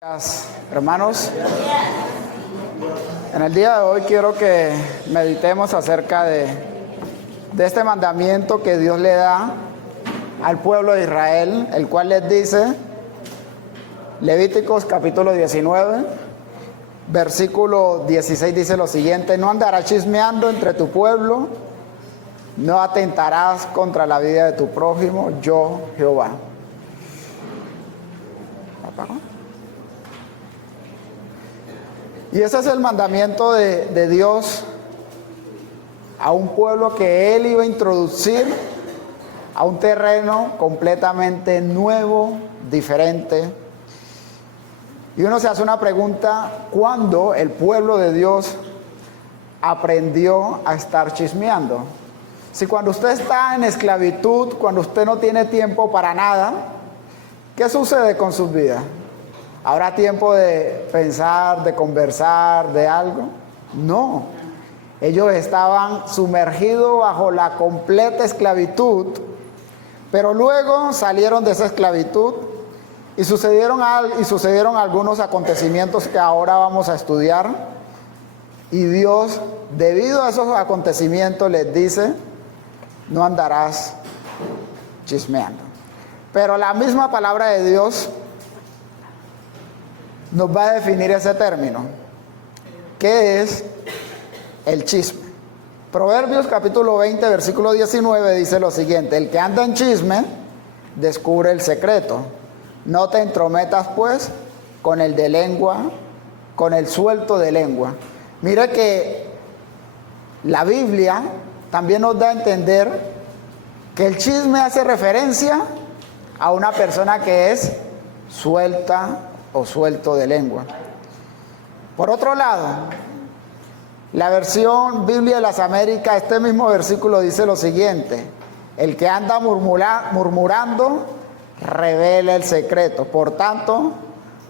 Gracias, hermanos. En el día de hoy quiero que meditemos acerca de este mandamiento que Dios le da al pueblo de Israel, el cual les dice, Levíticos capítulo 19, versículo 16 dice lo siguiente: no andarás chismeando entre tu pueblo, no atentarás contra la vida de tu prójimo, yo Jehová. Y ese es el mandamiento de Dios a un pueblo que Él iba a introducir a un terreno completamente nuevo, diferente. Y uno se hace una pregunta: ¿cuándo el pueblo de Dios aprendió a estar chismeando? Si cuando usted está en esclavitud, cuando usted no tiene tiempo para nada, ¿qué sucede con sus vidas? ¿Habrá tiempo de pensar, de conversar, de algo? No. Ellos estaban sumergidos bajo la completa esclavitud, pero luego salieron de esa esclavitud y sucedieron algunos acontecimientos que ahora vamos a estudiar. Y Dios, debido a esos acontecimientos, les dice: no andarás chismeando. Pero la misma palabra de Dios nos va a definir ese término. ¿Qué es el chisme? Proverbios capítulo 20, versículo 19 dice lo siguiente: el que anda en chisme descubre el secreto. No te entrometas pues con el de lengua, con el suelto de lengua. Mire que la Biblia también nos da a entender que el chisme hace referencia a una persona que es suelta o suelto de lengua. Por otro lado, la versión Biblia de las Américas, este mismo versículo dice lo siguiente: el que anda murmurando revela el secreto, por tanto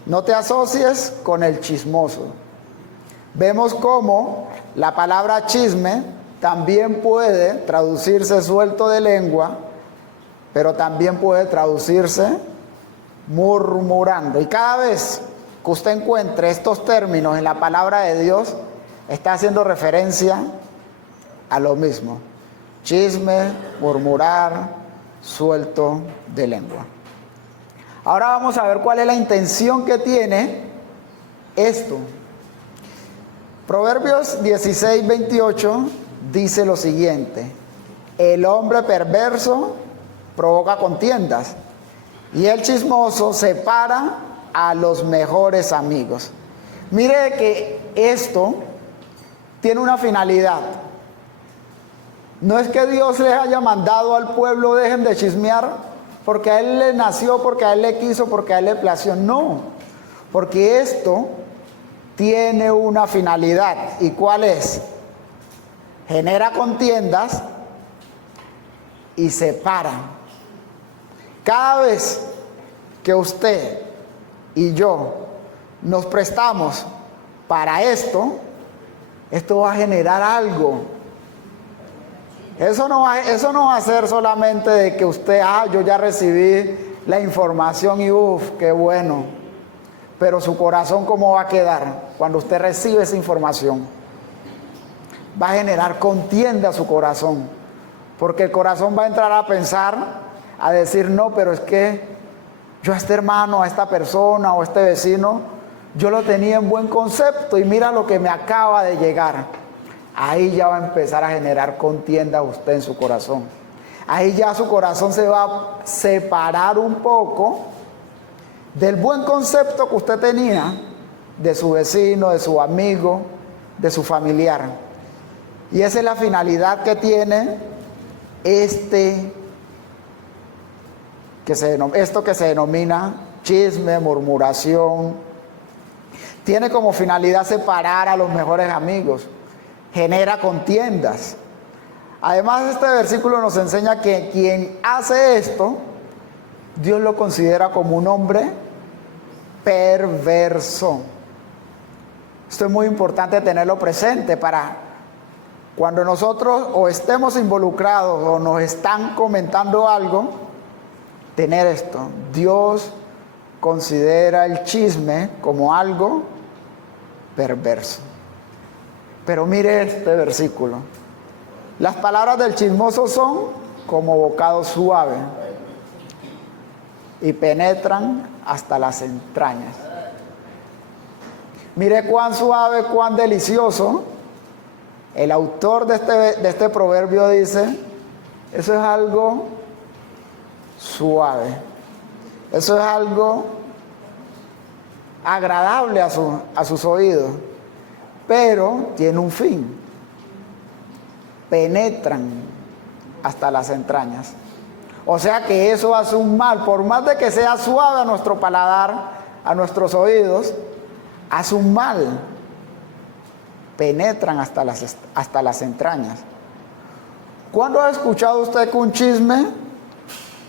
no te asocies con el chismoso. Vemos cómo la palabra chisme también puede traducirse suelto de lengua, pero también puede traducirse murmurando. Y cada vez que usted encuentre estos términos en la palabra de Dios, está haciendo referencia a lo mismo: chisme, murmurar, suelto de lengua. Ahora vamos a ver cuál es la intención que tiene esto. Proverbios 16, 28 dice lo siguiente: el hombre perverso provoca contiendas, y el chismoso separa a los mejores amigos. Mire que esto tiene una finalidad. No es que Dios les haya mandado al pueblo dejen de chismear porque a él le nació, porque a él le quiso, porque a él le plació. No, porque esto tiene una finalidad. ¿Y cuál es? Genera contiendas y separa. Cada vez que usted y yo nos prestamos para esto va a generar algo. Eso no va a ser solamente de que usted, yo ya recibí la información y qué bueno. Pero su corazón, ¿cómo va a quedar cuando usted recibe esa información? Va a generar contienda a su corazón, porque el corazón va a entrar a pensar, a decir: no, pero es que yo a este hermano, a esta persona o a este vecino, yo lo tenía en buen concepto y mira lo que me acaba de llegar. Ahí ya va a empezar a generar contienda a usted en su corazón. Ahí ya su corazón se va a separar un poco del buen concepto que usted tenía de su vecino, de su amigo, de su familiar. Y esa es la finalidad que tiene esto que se denomina chisme, murmuración. Tiene como finalidad separar a los mejores amigos, genera contiendas. Además, este versículo nos enseña que quien hace esto, Dios lo considera como un hombre perverso. Esto es muy importante tenerlo presente para cuando nosotros o estemos involucrados o nos están comentando algo, tener esto: Dios considera el chisme como algo perverso. Pero mire este versículo. Las palabras del chismoso son como bocado suave y penetran hasta las entrañas. Mire cuán suave, cuán delicioso. El autor de este proverbio dice, eso es algo suave. Eso es algo agradable a sus oídos, pero tiene un fin. Penetran hasta las entrañas. O sea que eso hace un mal, por más de que sea suave a nuestro paladar, a nuestros oídos, hace un mal. Penetran hasta las entrañas. ¿Cuándo ha escuchado usted que un chisme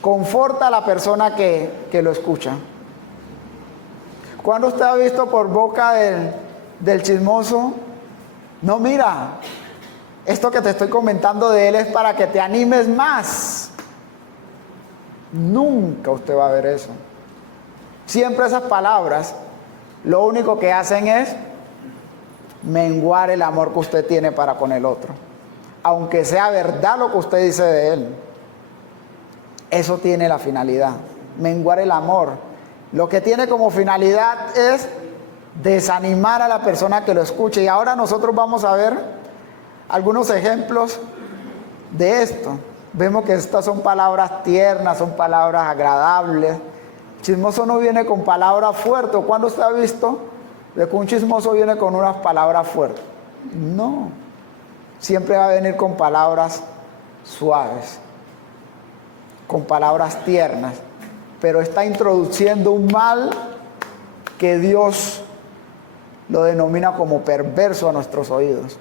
conforta a la persona que lo escucha? ¿Cuándo usted ha visto por boca del chismoso? No, mira, esto que te estoy comentando de él es para que te animes más. Nunca usted va a ver eso. Siempre esas palabras lo único que hacen es menguar el amor que usted tiene para con el otro. Aunque sea verdad lo que usted dice de él. Eso tiene la finalidad, menguar el amor. Lo que tiene como finalidad es desanimar a la persona que lo escuche. Y ahora nosotros vamos a ver algunos ejemplos de esto. Vemos que estas son palabras tiernas, son palabras agradables. Chismoso no viene con palabras fuertes. ¿Cuándo usted ha visto de que un chismoso viene con unas palabras fuertes? No. Siempre va a venir con palabras suaves, con palabras tiernas, pero está introduciendo un mal que Dios lo denomina como perverso a nuestros oídos.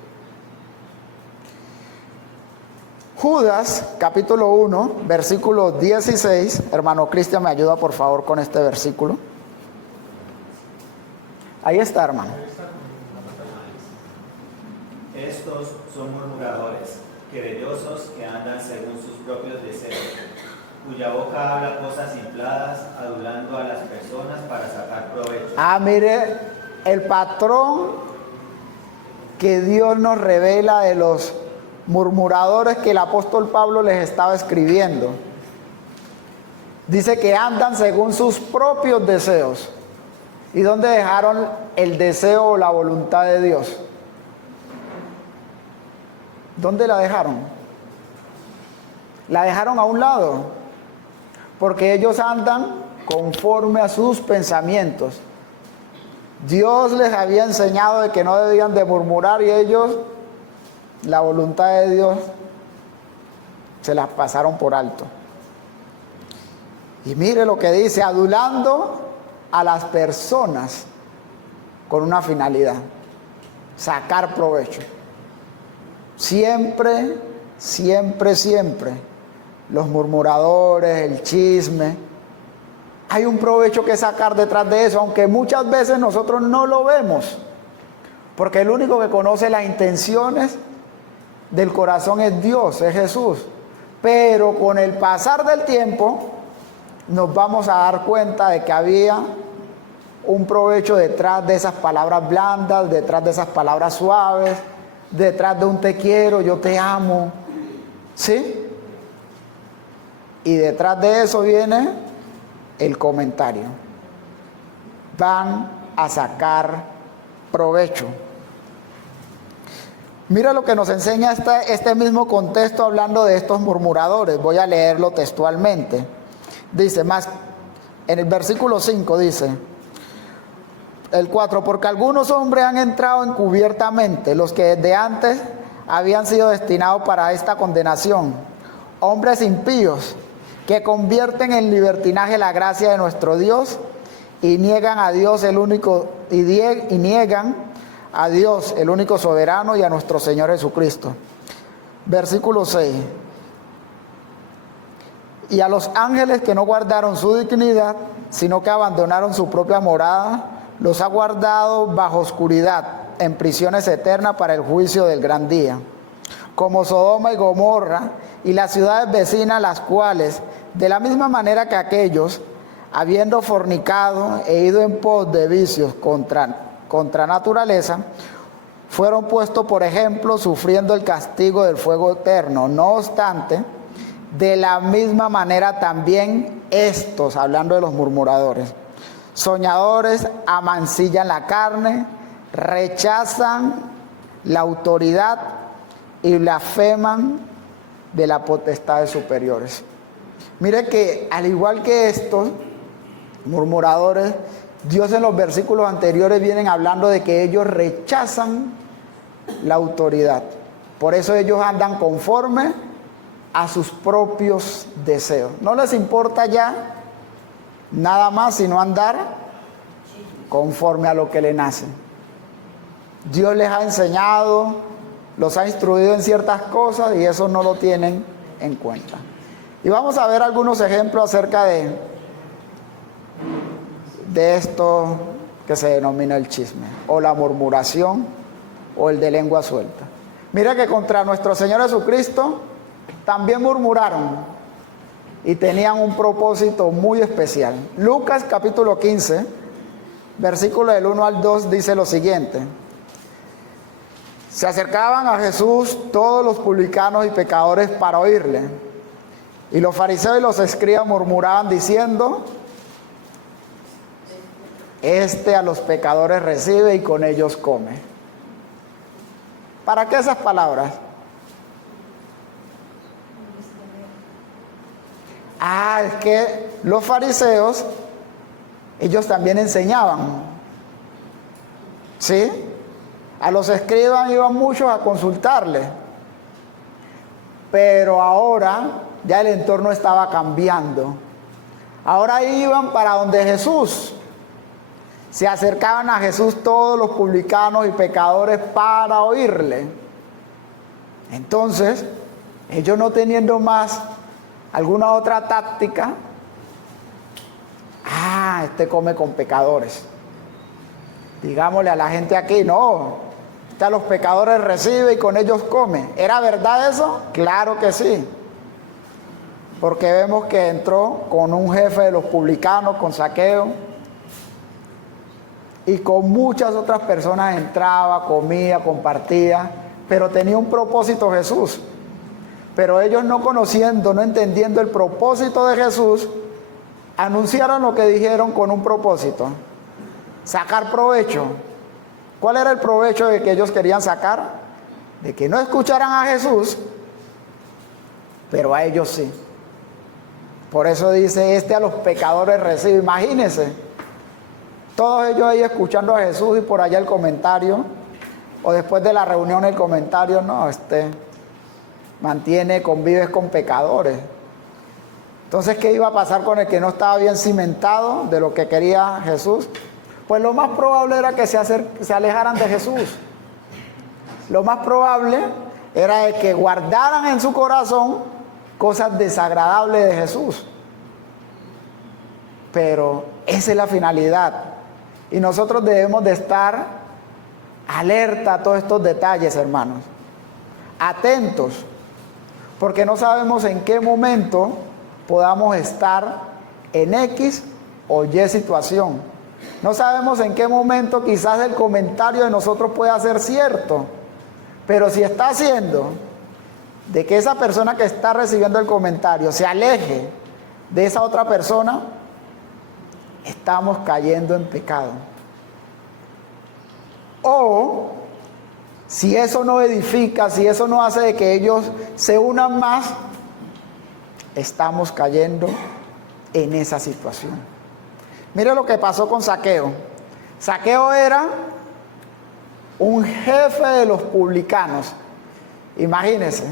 Judas, capítulo 1, versículo 16. Hermano Cristian, me ayuda por favor con este versículo. Ahí está, hermano. Estos son murmuradores, querellosos que andan según sus propios deseos, cuya boca habla cosas infladas, adulando a las personas para sacar provecho. Mire, el patrón que Dios nos revela de los murmuradores que el apóstol Pablo les estaba escribiendo. Dice que andan según sus propios deseos. ¿Y dónde dejaron el deseo o la voluntad de Dios? ¿Dónde la dejaron? La dejaron a un lado, porque ellos andan conforme a sus pensamientos. Dios les había enseñado de que no debían de murmurar y ellos, la voluntad de Dios, se las pasaron por alto. Y mire lo que dice, adulando a las personas con una finalidad, sacar provecho. Siempre, siempre, siempre, los murmuradores, el chisme, hay un provecho que sacar detrás de eso, aunque muchas veces nosotros no lo vemos, porque el único que conoce las intenciones del corazón es Dios, es Jesús. Pero con el pasar del tiempo nos vamos a dar cuenta de que había un provecho detrás de esas palabras blandas, detrás de esas palabras suaves, detrás de un te quiero, yo te amo, ¿sí? Y detrás de eso viene el comentario. Van a sacar provecho. Mira lo que nos enseña este mismo contexto hablando de estos murmuradores. Voy a leerlo textualmente. Dice, más en el versículo 5 dice, el 4, porque algunos hombres han entrado encubiertamente, los que desde antes habían sido destinados para esta condenación, hombres impíos, que convierten en libertinaje la gracia de nuestro Dios y niegan a Dios el único, y niegan a Dios el único soberano y a nuestro Señor Jesucristo. Versículo 6. Y a los ángeles que no guardaron su dignidad, sino que abandonaron su propia morada, los ha guardado bajo oscuridad, en prisiones eternas para el juicio del gran día. Como Sodoma y Gomorra y las ciudades vecinas, las cuales, de la misma manera que aquellos, habiendo fornicado e ido en pos de vicios contra naturaleza, fueron puestos por ejemplo sufriendo el castigo del fuego eterno. No obstante, de la misma manera también estos, hablando de los murmuradores, soñadores, amancillan la carne, rechazan la autoridad y blasfeman de las potestades superiores. Mire que al igual que estos murmuradores, Dios en los versículos anteriores vienen hablando de que ellos rechazan la autoridad. Por eso ellos andan conforme a sus propios deseos. No les importa ya nada más sino andar conforme a lo que le nace. Dios les ha enseñado, los ha instruido en ciertas cosas y eso no lo tienen en cuenta. Y vamos a ver algunos ejemplos acerca de esto que se denomina el chisme, o la murmuración, o el de lengua suelta. Mira que contra nuestro Señor Jesucristo también murmuraron y tenían un propósito muy especial. Lucas capítulo 15, versículo del 1 al 2 dice lo siguiente: se acercaban a Jesús todos los publicanos y pecadores para oírle, y los fariseos y los escribas murmuraban diciendo: este a los pecadores recibe y con ellos come. ¿Para qué esas palabras? Es que los fariseos, ellos también enseñaban, ¿sí? A los escribas iban muchos a consultarle, pero ahora ya el entorno estaba cambiando. Ahora iban para donde Jesús. Se acercaban a Jesús todos los publicanos y pecadores para oírle. Entonces, ellos no teniendo más alguna otra táctica, este come con pecadores. Digámosle a la gente aquí, no, este a los pecadores recibe y con ellos come. ¿Era verdad eso? Claro que sí. Porque vemos que entró con un jefe de los publicanos, con Zaqueo, y con muchas otras personas entraba, comía, compartía, pero tenía un propósito Jesús. Pero ellos no conociendo, no entendiendo el propósito de Jesús, anunciaron lo que dijeron con un propósito: sacar provecho. ¿Cuál era el provecho de que ellos querían sacar? De que no escucharan a Jesús, pero a ellos sí. Por eso dice, este a los pecadores recibe. Imagínense, todos ellos ahí escuchando a Jesús y por allá el comentario, o después de la reunión el comentario, no, convives con pecadores. Entonces, ¿qué iba a pasar con el que no estaba bien cimentado de lo que quería Jesús? Pues lo más probable era que se alejaran de Jesús. Lo más probable era de que guardaran en su corazón cosas desagradables de Jesús. Pero esa es la finalidad. Y nosotros debemos de estar alerta a todos estos detalles, hermanos. Atentos. Porque no sabemos en qué momento podamos estar en X o Y situación. No sabemos en qué momento quizás el comentario de nosotros pueda ser cierto. Pero si está haciendo de que esa persona que está recibiendo el comentario se aleje de esa otra persona, estamos cayendo en pecado. O si eso no edifica, si eso no hace de que ellos se unan más, estamos cayendo en esa situación. Mire lo que pasó con Zaqueo. Zaqueo era un jefe de los publicanos. Imagínense.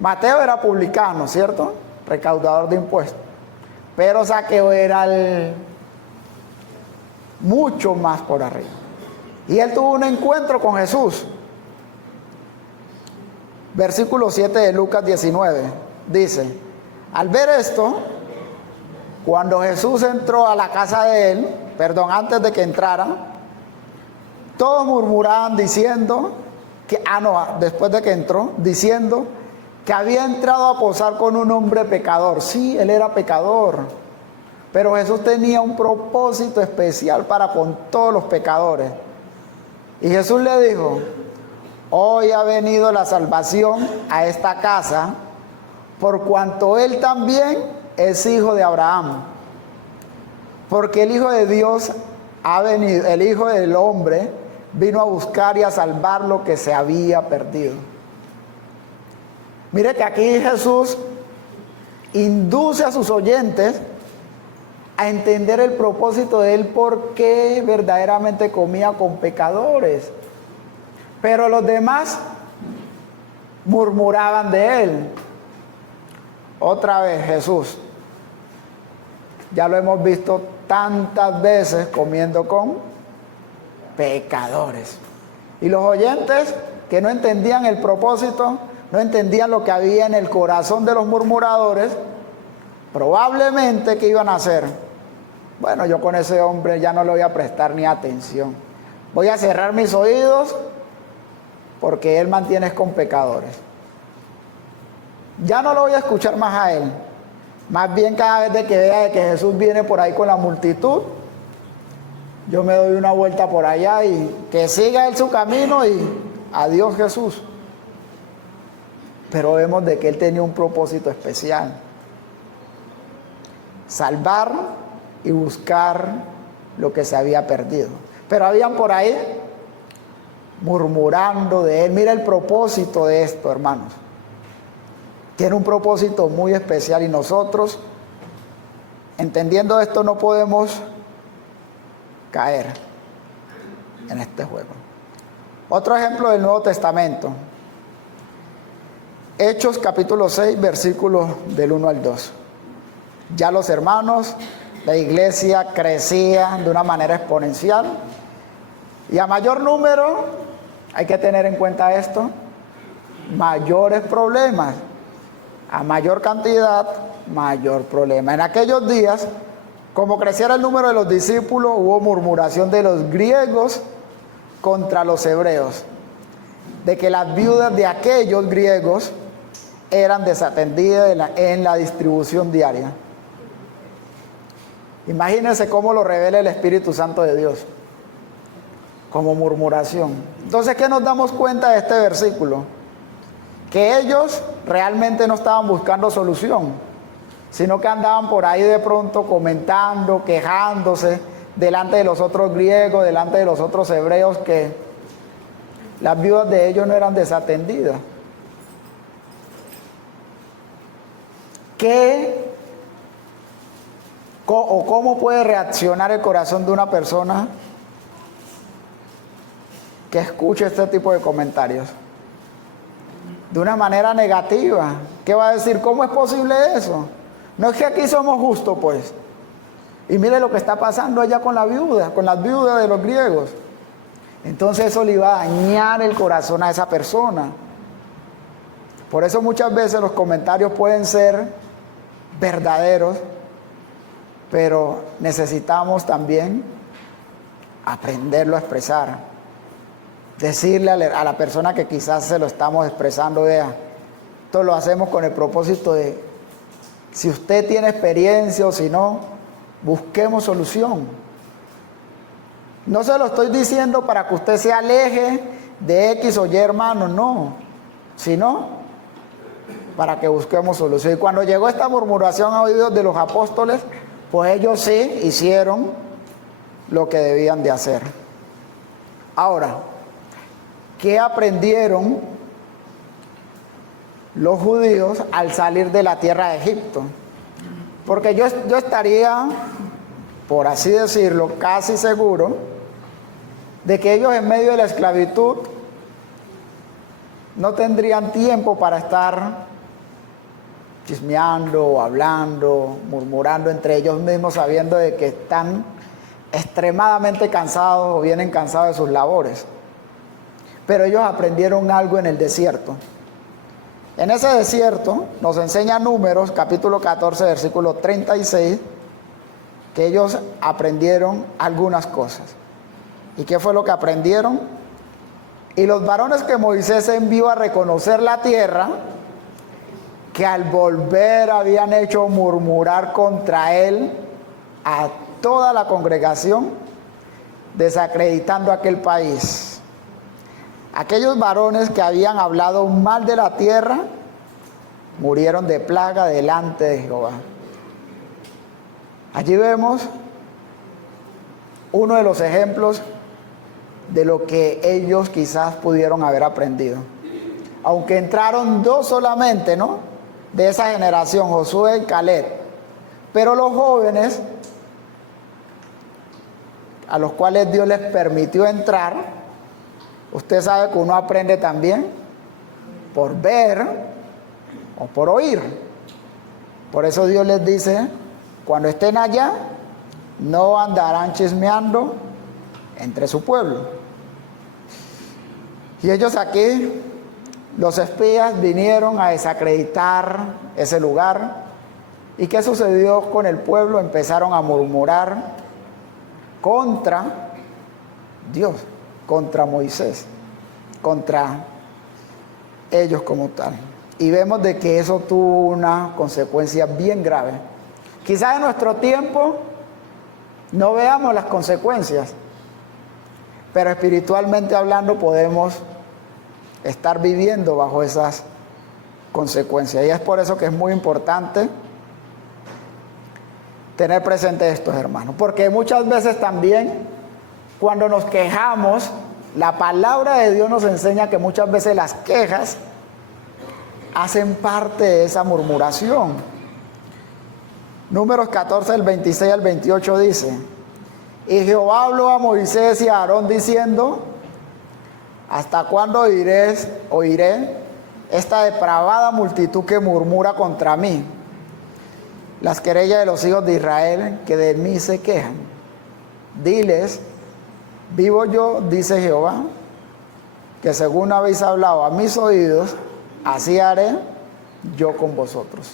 Mateo era publicano, ¿cierto? Recaudador de impuestos. Pero Zaqueo era mucho más por arriba. Y él tuvo un encuentro con Jesús. Versículo 7 de Lucas 19. Dice: al ver esto, cuando Jesús entró a la casa de él, antes de que entrara, todos murmuraban diciendo que, después de que entró, diciendo que había entrado a posar con un hombre pecador. Sí, él era pecador. Pero Jesús tenía un propósito especial para con todos los pecadores. Y Jesús le dijo: hoy ha venido la salvación a esta casa, por cuanto él también es hijo de Abraham. Porque el Hijo de Dios ha venido, el Hijo del Hombre vino a buscar y a salvar lo que se había perdido. Mire que aquí Jesús induce a sus oyentes a entender el propósito de él, por qué verdaderamente comía con pecadores. Pero los demás murmuraban de él. Otra vez Jesús, ya lo hemos visto tantas veces comiendo con pecadores. Y los oyentes que no entendían el propósito, no entendían lo que había en el corazón de los murmuradores, probablemente ¿qué iban a hacer? Bueno, yo con ese hombre ya no le voy a prestar ni atención. Voy a cerrar mis oídos porque él mantiene con pecadores. Ya no lo voy a escuchar más a él. Más bien cada vez de que vea de que Jesús viene por ahí con la multitud, yo me doy una vuelta por allá y que siga él su camino y adiós Jesús. Pero vemos de que él tenía un propósito especial: salvar y buscar lo que se había perdido. Pero habían por ahí murmurando de él. Mira el propósito de esto, hermanos. Tiene un propósito muy especial y nosotros, entendiendo esto, no podemos caer en este juego. Otro ejemplo del Nuevo Testamento. Hechos capítulo 6, versículos del 1 al 2. Ya los hermanos, la iglesia crecía de una manera exponencial. Y a mayor número, hay que tener en cuenta esto, mayores problemas. A mayor cantidad, mayor problema. En aquellos días, como creciera el número de los discípulos, hubo murmuración de los griegos contra los hebreos, de que las viudas de aquellos griegos eran desatendidas en la distribución diaria. Imagínense cómo lo revela el Espíritu Santo de Dios, como murmuración. Entonces, ¿qué nos damos cuenta de este versículo? Que ellos realmente no estaban buscando solución, sino que andaban por ahí de pronto comentando, quejándose delante de los otros griegos, delante de los otros hebreos, que las viudas de ellos no eran desatendidas. ¿Qué o cómo puede reaccionar el corazón de una persona que escuche este tipo de comentarios? De una manera negativa. ¿Qué va a decir? ¿Cómo es posible eso? No es que aquí somos justos, pues. Y mire lo que está pasando allá con la viuda, con las viudas de los griegos. Entonces eso le iba a dañar el corazón a esa persona. Por eso muchas veces los comentarios pueden ser verdaderos, pero necesitamos también aprenderlo a expresar. Decirle a la persona que quizás se lo estamos expresando: vea, esto lo hacemos con el propósito de, si usted tiene experiencia o si no, busquemos solución. No se lo estoy diciendo para que usted se aleje de X o Y hermano, no, sino para que busquemos solución. Y cuando llegó esta murmuración a oídos de los apóstoles, pues ellos sí hicieron lo que debían de hacer. Ahora, ¿qué aprendieron los judíos al salir de la tierra de Egipto? Porque yo estaría, por así decirlo, casi seguro de que ellos en medio de la esclavitud no tendrían tiempo para estar chismeando, hablando, murmurando entre ellos mismos, sabiendo de que están extremadamente cansados o vienen cansados de sus labores. Pero ellos aprendieron algo en el desierto. En ese desierto nos enseña Números, capítulo 14, versículo 36, que ellos aprendieron algunas cosas. ¿Y qué fue lo que aprendieron? Y los varones que Moisés envió a reconocer la tierra, que al volver habían hecho murmurar contra él a toda la congregación, desacreditando aquel país. Aquellos varones que habían hablado mal de la tierra murieron de plaga delante de Jehová. Allí vemos uno de los ejemplos de lo que ellos quizás pudieron haber aprendido. Aunque entraron dos solamente, ¿no?, de esa generación, Josué y Caleb. Pero los jóvenes, a los cuales Dios les permitió entrar, usted sabe que uno aprende también por ver o por oír. Por eso Dios les dice, cuando estén allá, no andarán chismeando entre su pueblo. Y ellos aquí, los espías, vinieron a desacreditar ese lugar. ¿Y qué sucedió con el pueblo? Empezaron a murmurar contra Dios, contra Moisés, contra ellos como tal. Y vemos de que eso tuvo una consecuencia bien grave. Quizás en nuestro tiempo no veamos las consecuencias, pero espiritualmente hablando podemos estar viviendo bajo esas consecuencias. Y es por eso que es muy importante tener presente estos, hermanos, porque muchas veces también cuando nos quejamos, la palabra de Dios nos enseña que muchas veces las quejas hacen parte de esa murmuración. Números 14, del 26 al 28 dice: y Jehová habló a Moisés y a Aarón diciendo: ¿hasta cuándo oiré esta depravada multitud que murmura contra mí? Las querellas de los hijos de Israel que de mí se quejan. Diles: vivo yo, dice Jehová, que según habéis hablado a mis oídos, así haré yo con vosotros.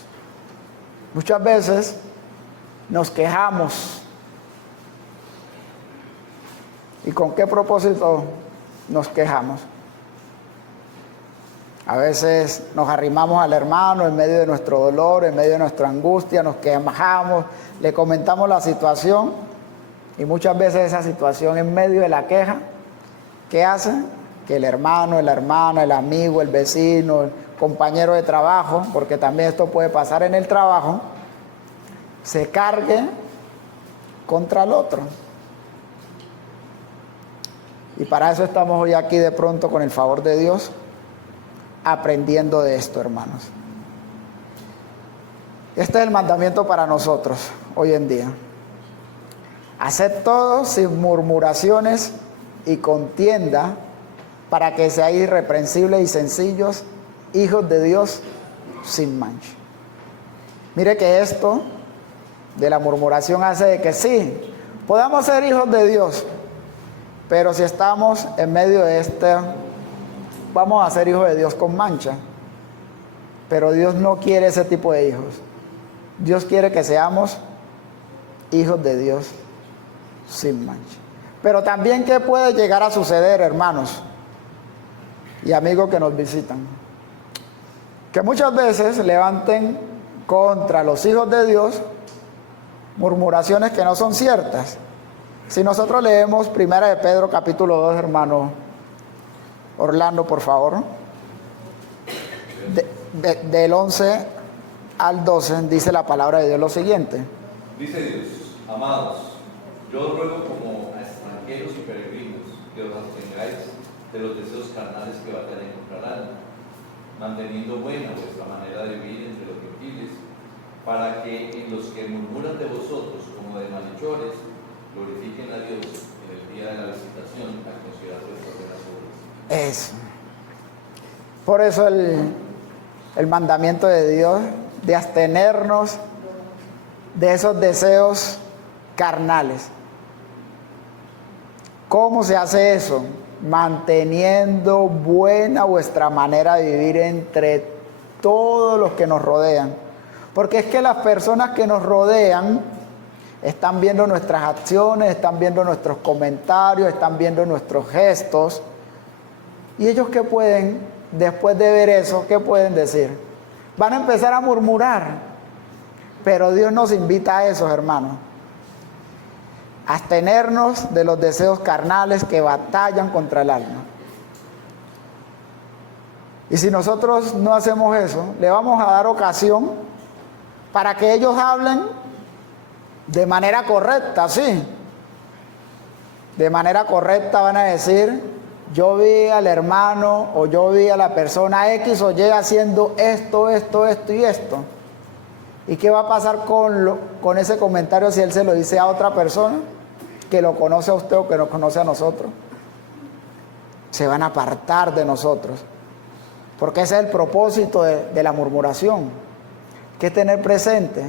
Muchas veces nos quejamos. ¿Y con qué propósito nos quejamos? A veces nos arrimamos al hermano en medio de nuestro dolor, en medio de nuestra angustia, nos quejamos, le comentamos la situación, y muchas veces esa situación en medio de la queja, ¿qué hace? Que el hermano, la hermana, el amigo, el vecino, el compañero de trabajo, porque también esto puede pasar en el trabajo, se cargue contra el otro. Y para eso estamos hoy aquí de pronto, con el favor de Dios, aprendiendo de esto, hermanos. Este es el mandamiento para nosotros hoy en día. Haced todo sin murmuraciones y contienda, para que seáis irreprensibles y sencillos, hijos de Dios sin mancha. Mire que esto de la murmuración hace de que sí, podamos ser hijos de Dios, pero si estamos en medio de vamos a ser hijos de Dios con mancha. Pero Dios no quiere ese tipo de hijos. Dios quiere que seamos hijos de Dios sin mancha. Pero también, ¿qué puede llegar a suceder, hermanos y amigos que nos visitan? Que muchas veces levanten contra los hijos de Dios murmuraciones que no son ciertas. Si nosotros leemos 1 de Pedro capítulo 2, hermano Orlando, por favor, del 11 al 12, dice la palabra de Dios lo siguiente. Dice Dios: amados, yo os ruego como a extranjeros y peregrinos que os abstengáis de los deseos carnales que batallan contra el alma, manteniendo buena vuestra manera de vivir entre los gentiles, para que en los que murmuran de vosotros como de malhechores, glorifiquen a Dios en el día de la visitación al considerar vuestras buenas obras. Eso. Por eso el mandamiento de Dios de abstenernos de esos deseos carnales. ¿Cómo se hace eso? Manteniendo buena vuestra manera de vivir entre todos los que nos rodean. Porque es que las personas que nos rodean están viendo nuestras acciones, están viendo nuestros comentarios, están viendo nuestros gestos. ¿Y ellos qué pueden, después de ver eso, qué pueden decir? Van a empezar a murmurar. Pero Dios nos invita a eso, hermanos. Abstenernos de los deseos carnales que batallan contra el alma. Y si nosotros no hacemos eso, le vamos a dar ocasión para que ellos hablen de manera correcta, sí. De manera correcta van a decir, yo vi al hermano o yo vi a la persona X o Y haciendo esto, esto, esto y esto. ¿Y qué va a pasar con ese comentario si él se lo dice a otra persona que lo conoce a usted o que nos conoce a nosotros? Se van a apartar de nosotros. Porque ese es el propósito de la murmuración, que es tener presente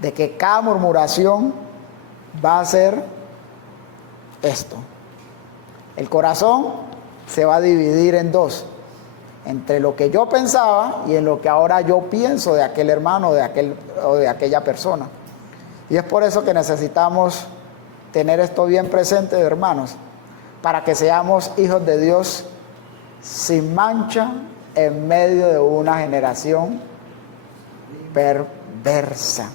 de que cada murmuración va a ser esto. El corazón se va a dividir en dos, entre lo que yo pensaba y en lo que ahora yo pienso de aquel hermano o de aquella persona. Y es por eso que necesitamos tener esto bien presente, hermanos, para que seamos hijos de Dios sin mancha en medio de una generación perversa.